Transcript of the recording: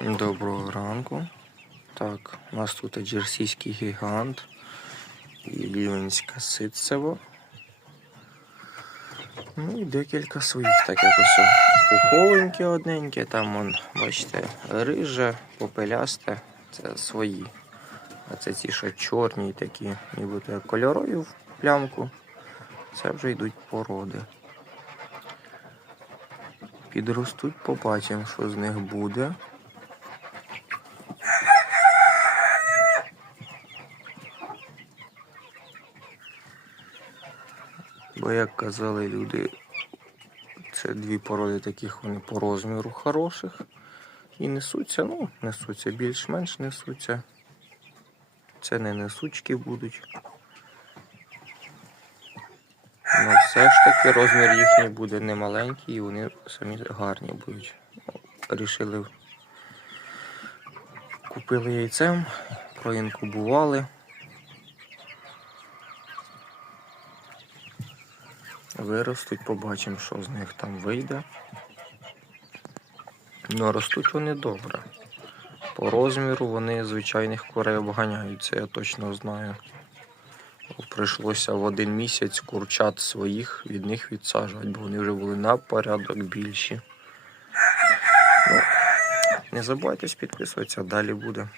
Доброго ранку. Так, у нас тут джерсійський гігант і лівенська ситцево. Ну і декілька своїх, так як ось пуховеньке одненьке, там вон, бачите, риже, попелясте, це свої. А це ті, що чорні такі, нібито кольорові в плямку. Це вже йдуть породи. Підростуть, побачимо, що з них буде. Бо як казали люди, це дві породи таких вони по розміру хороших. І несуться, ну, несуться більш-менш несуться. Це не несучки будуть. Ну, все ж таки розмір їхній буде не маленький і вони самі гарні будуть. Ну, Рішили, купили яйцем, проінкубували. Виростуть, побачимо, що з них там вийде. Ну, ростуть вони добре. По розміру вони звичайних курей обганяють, це я точно знаю. Прийшлося в один місяць курчат своїх від них відсаджувати, бо вони вже були на порядок більші. Ну, не забувайте підписуватися, далі буде.